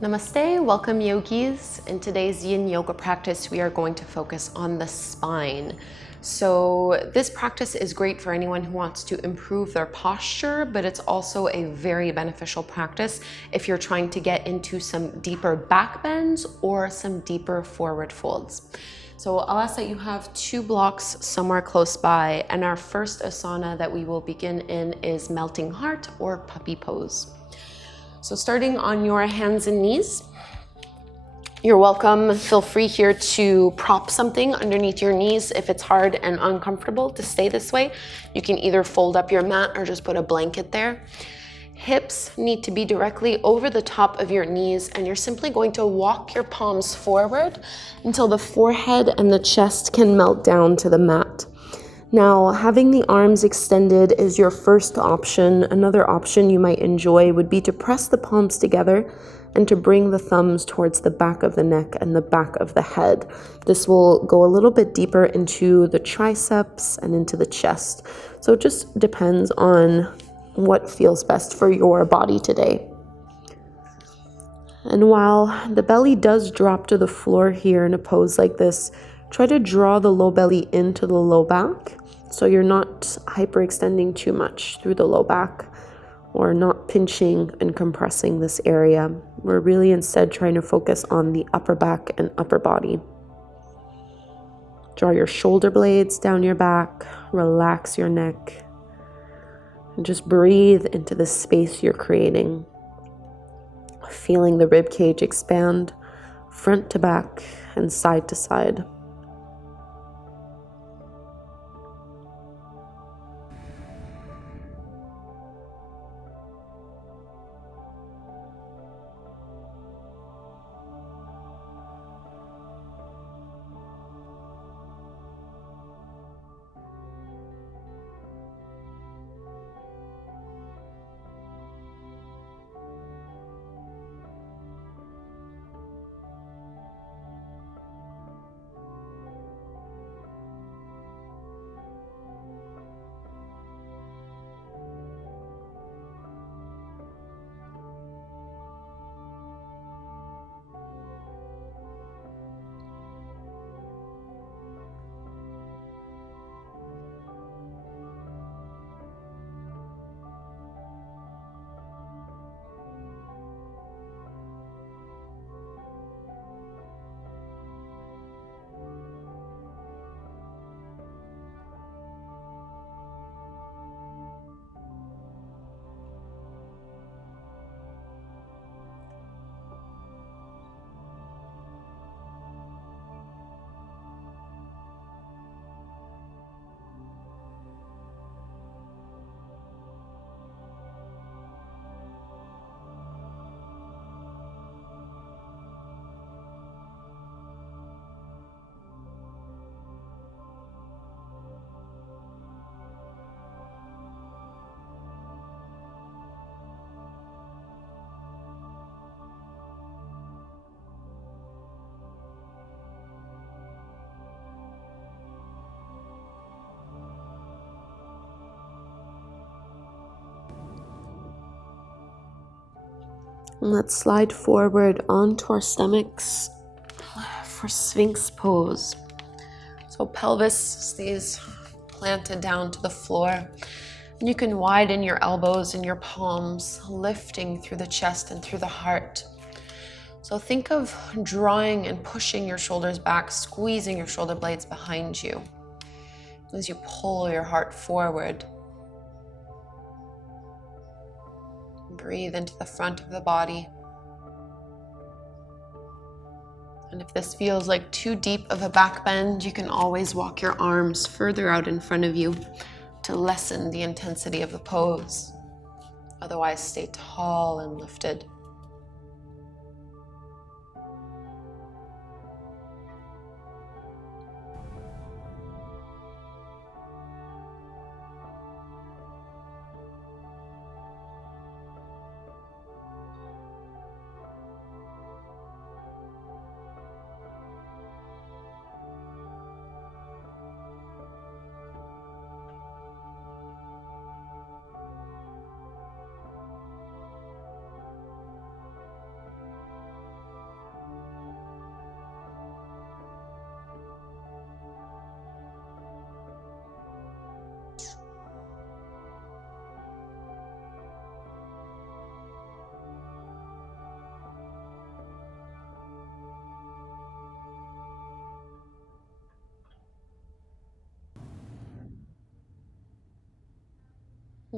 Namaste, welcome yogis. In today's Yin Yoga practice, we are going to focus on the spine. So this practice is great for anyone who wants to improve their posture, but it's also a very beneficial practice if you're trying to get into some deeper back bends or some deeper forward folds. So I'll ask that you have 2 blocks somewhere close by, and our first asana that we will begin in is melting heart or puppy pose. So starting on your hands and knees, you're welcome. Feel free here to prop something underneath your knees if it's hard and uncomfortable to stay this way. You can either fold up your mat or just put a blanket there. Hips need to be directly over the top of your knees, and you're simply going to walk your palms forward until the forehead and the chest can melt down to the mat. Now, having the arms extended is your first option. Another option you might enjoy would be to press the palms together and to bring the thumbs towards the back of the neck and the back of the head. This will go a little bit deeper into the triceps and into the chest. So it just depends on what feels best for your body today. And while the belly does drop to the floor here in a pose like this, try to draw the low belly into the low back so you're not hyperextending too much through the low back or not pinching and compressing this area. We're really instead trying to focus on the upper back and upper body. Draw your shoulder blades down your back, relax your neck, and just breathe into the space you're creating. Feeling the rib cage expand front to back and side to side. And let's slide forward onto our stomachs for Sphinx pose. So pelvis stays planted down to the floor. And you can widen your elbows and your palms, lifting through the chest and through the heart. So think of drawing and pushing your shoulders back, squeezing your shoulder blades behind you as you pull your heart forward. Breathe into the front of the body. And if this feels like too deep of a back bend, you can always walk your arms further out in front of you to lessen the intensity of the pose. Otherwise, stay tall and lifted.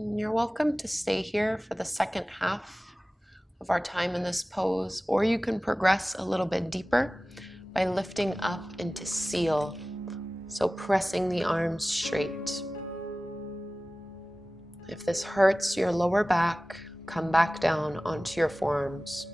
And you're welcome to stay here for the second half of our time in this pose, or you can progress a little bit deeper by lifting up into seal. So pressing the arms straight. If this hurts your lower back, come back down onto your forearms.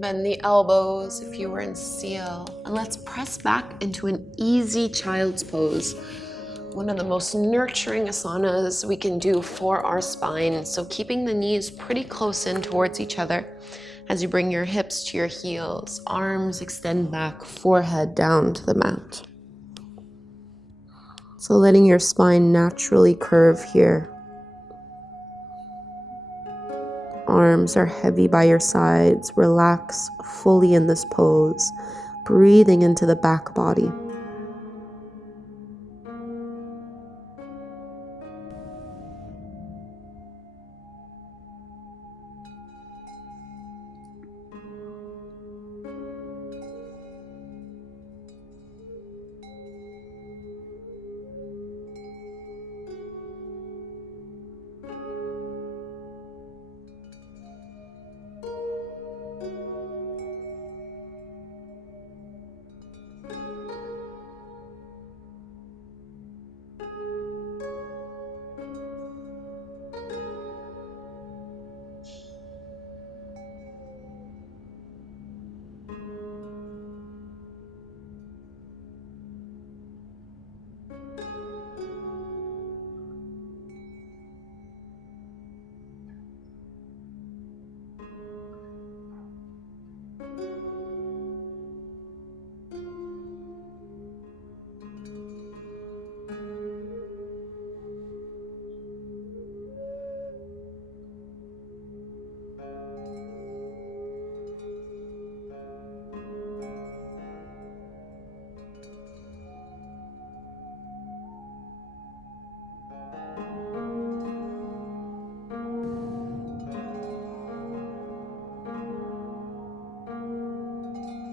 Bend the elbows if you were in seal. And let's press back into an easy child's pose. One of the most nurturing asanas we can do for our spine. So keeping the knees pretty close in towards each other as you bring your hips to your heels. Arms extend back, forehead down to the mat. So letting your spine naturally curve here. Arms are heavy by your sides. Relax fully in this pose, breathing into the back body.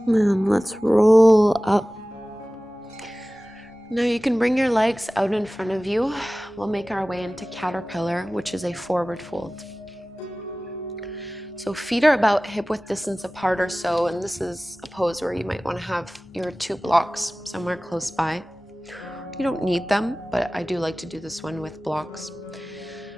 And let's roll up. Now you can bring your legs out in front of you. We'll make our way into caterpillar, which is a forward fold. So feet are about hip width distance apart or so, and this is a pose where you might want to have your 2 blocks somewhere close by. You don't need them, but I do like to do this one with blocks.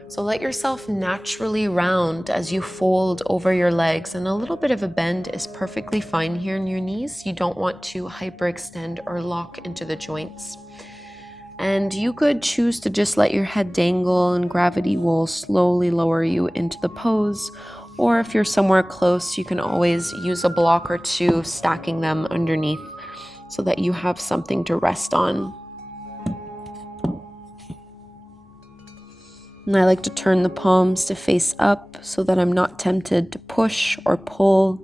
So let yourself naturally round as you fold over your legs, and a little bit of a bend is perfectly fine here in your knees. You don't want to hyperextend or lock into the joints. And you could choose to just let your head dangle and gravity will slowly lower you into the pose. Or if you're somewhere close, you can always use a block or 2, stacking them underneath so that you have something to rest on. And I like to turn the palms to face up so that I'm not tempted to push or pull.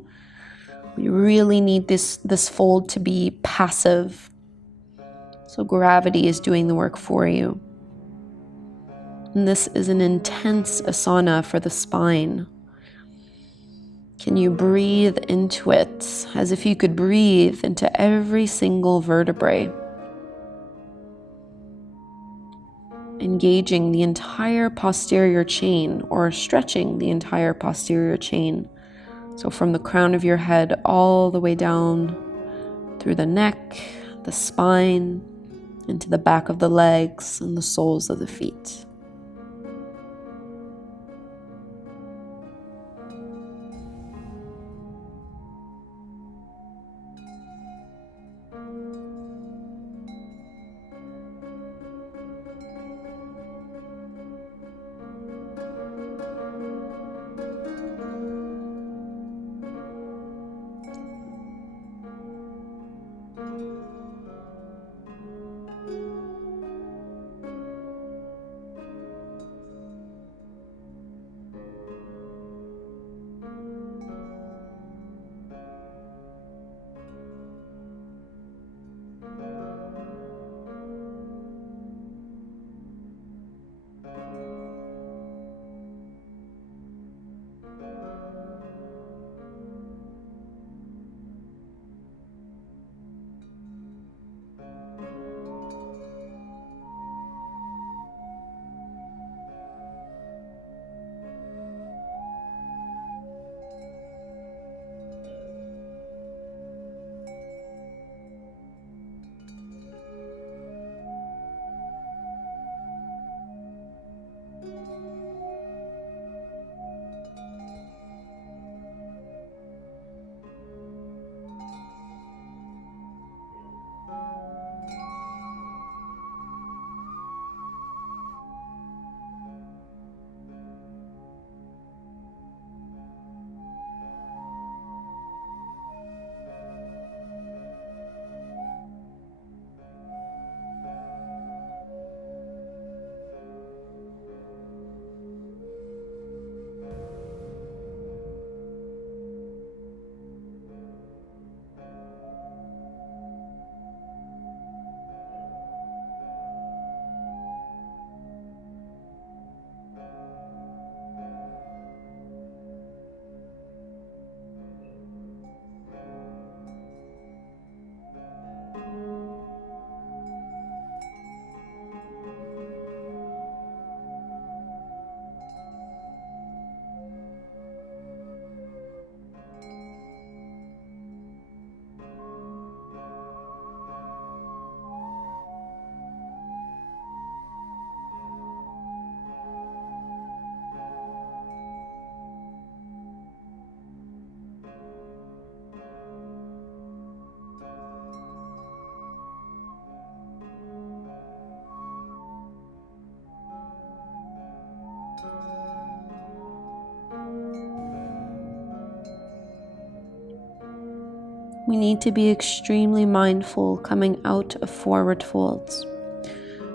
We really need this fold to be passive. So gravity is doing the work for you. And this is an intense asana for the spine. Can you breathe into it as if you could breathe into every single vertebrae? Engaging the entire posterior chain or stretching the entire posterior chain. So from the crown of your head all the way down through the neck, the spine, into the back of the legs and the soles of the feet. we need to be extremely mindful coming out of forward folds.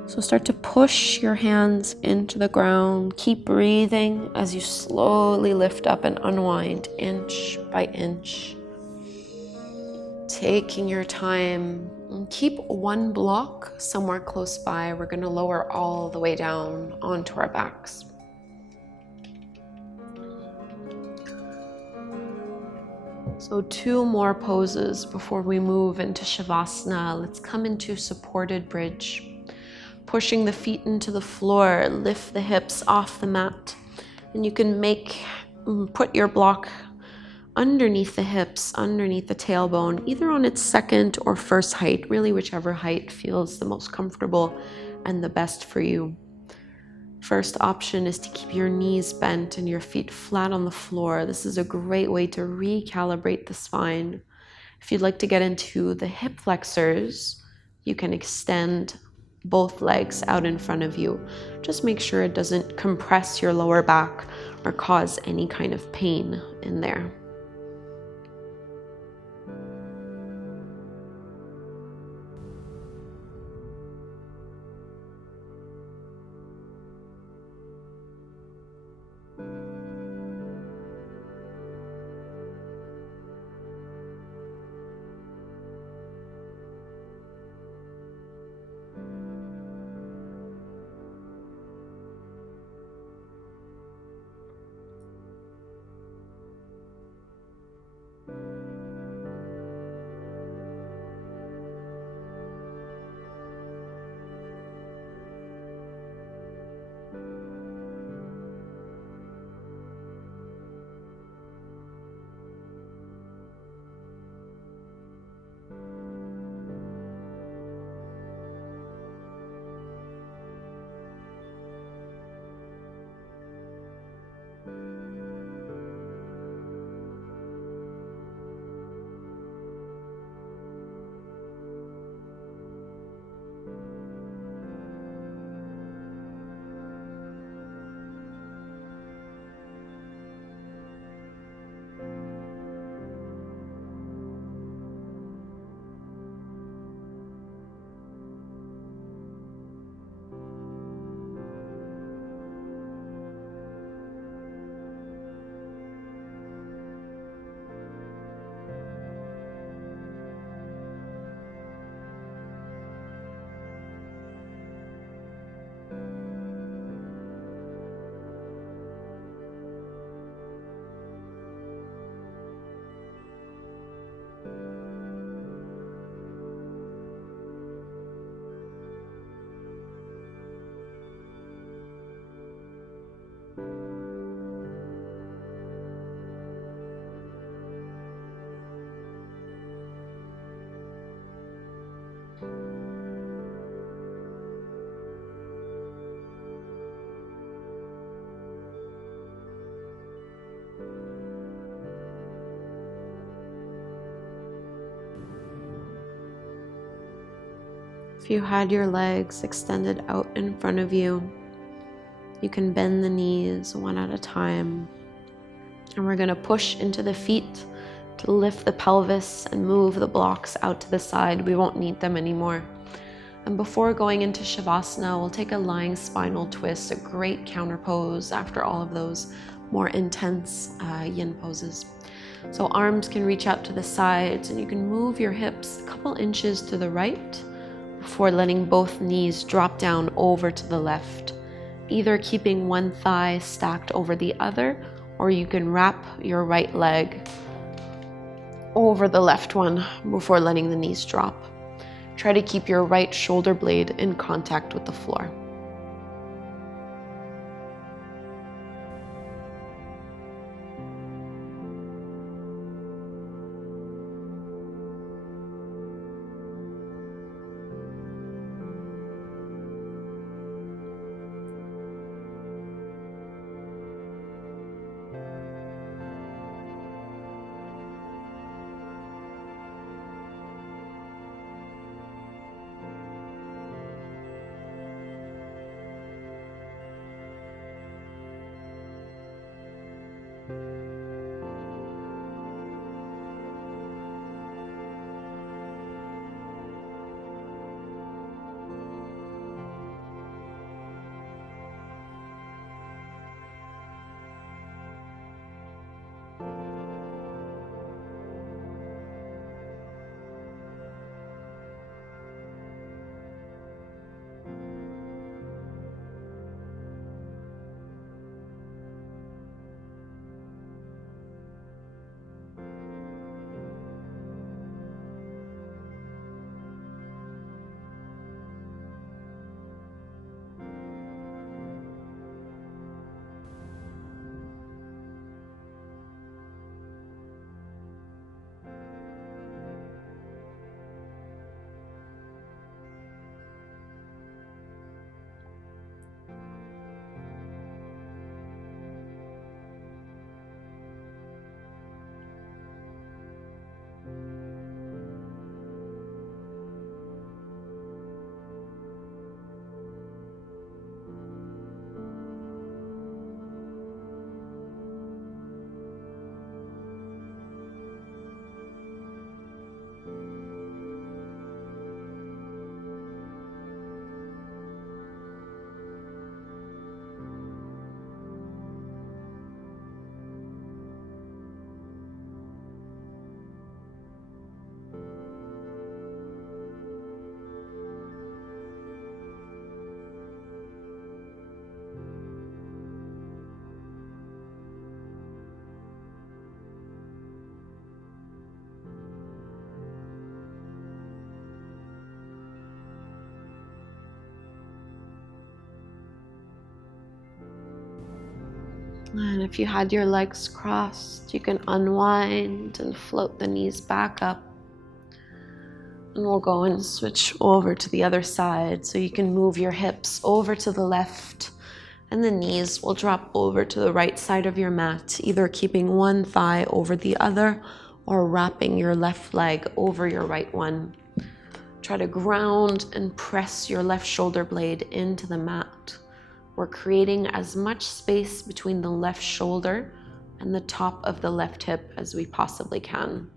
So start to push your hands into the ground. Keep breathing as you slowly lift up and unwind inch by inch. Taking your time, and keep one block somewhere close by. We're going to lower all the way down onto our backs. So 2 more poses before we move into Savasana. Let's come into supported bridge. Pushing the feet into the floor, lift the hips off the mat. And you can put your block underneath the hips, underneath the tailbone, either on its second or first height, really whichever height feels the most comfortable and the best for you. First option is to keep your knees bent and your feet flat on the floor. This is a great way to recalibrate the spine. If you'd like to get into the hip flexors, you can extend both legs out in front of you. Just make sure it doesn't compress your lower back or cause any kind of pain in there. If you had your legs extended out in front of you, you can bend the knees one at a time. And we're going to push into the feet to lift the pelvis and move the blocks out to the side. We won't need them anymore. And before going into Shavasana, we'll take a lying spinal twist, a great counter pose after all of those more intense yin poses. So arms can reach out to the sides and you can move your hips a couple inches to the right before letting both knees drop down over to the left, either keeping one thigh stacked over the other, or you can wrap your right leg over the left one before letting the knees drop. Try to keep your right shoulder blade in contact with the floor. And if you had your legs crossed, you can unwind and float the knees back up. And we'll go and switch over to the other side. So you can move your hips over to the left and the knees will drop over to the right side of your mat, either keeping one thigh over the other or wrapping your left leg over your right one. Try to ground and press your left shoulder blade into the mat. We're creating as much space between the left shoulder and the top of the left hip as we possibly can.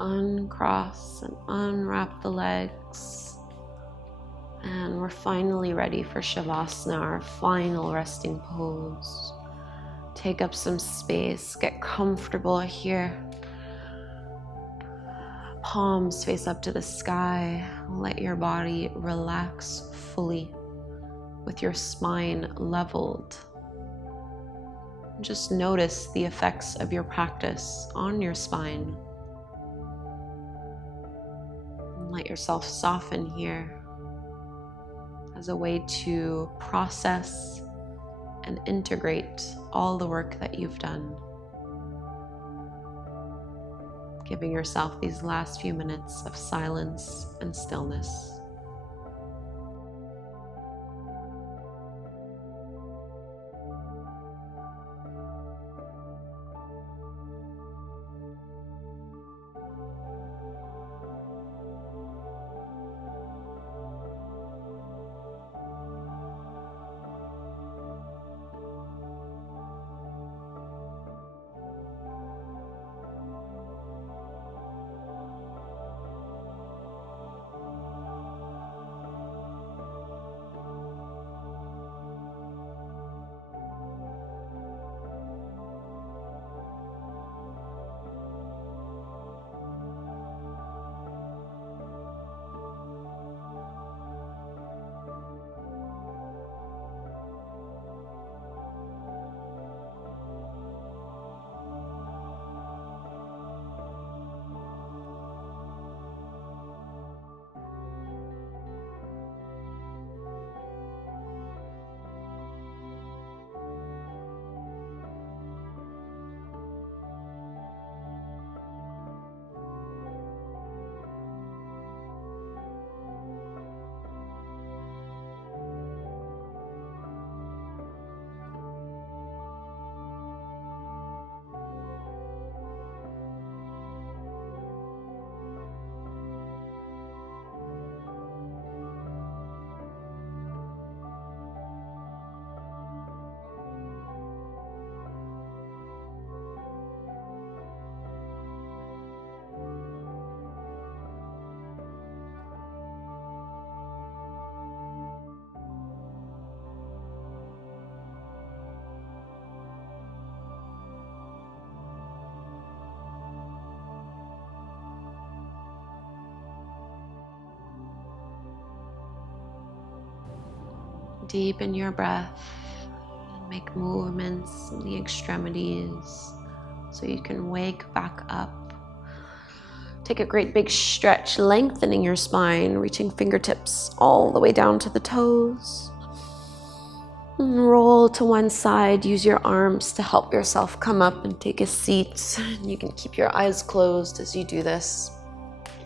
Uncross and unwrap the legs. And we're finally ready for Savasana, our final resting pose. Take up some space, get comfortable here. Palms face up to the sky. Let your body relax fully with your spine leveled. Just notice the effects of your practice on your spine. Let yourself soften here as a way to process and integrate all the work that you've done. Giving yourself these last few minutes of silence and stillness. Deepen your breath. Make movements in the extremities so you can wake back up. Take a great big stretch, lengthening your spine, reaching fingertips all the way down to the toes. And roll to one side. Use your arms to help yourself come up and take a seat. You can keep your eyes closed as you do this,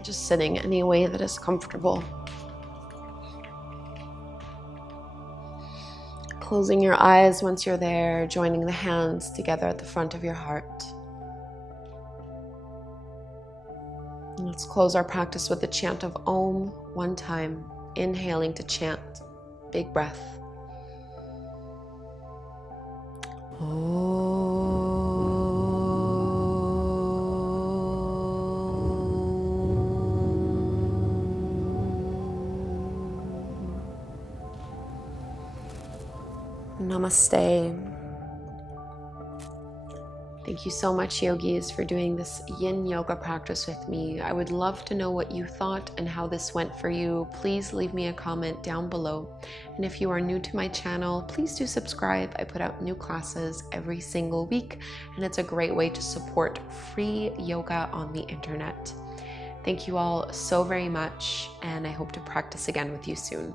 just sitting any way that is comfortable. Closing your eyes once you're there, joining the hands together at the front of your heart. And let's close our practice with the chant of Om one time, inhaling to chant. Big breath. Namaste. Thank you so much, yogis, for doing this Yin Yoga practice with me. I would love to know what you thought and how this went for you. Please leave me a comment down below. And if you are new to my channel, please do subscribe. I put out new classes every single week, and it's a great way to support free yoga on the internet. Thank you all so very much, and I hope to practice again with you soon.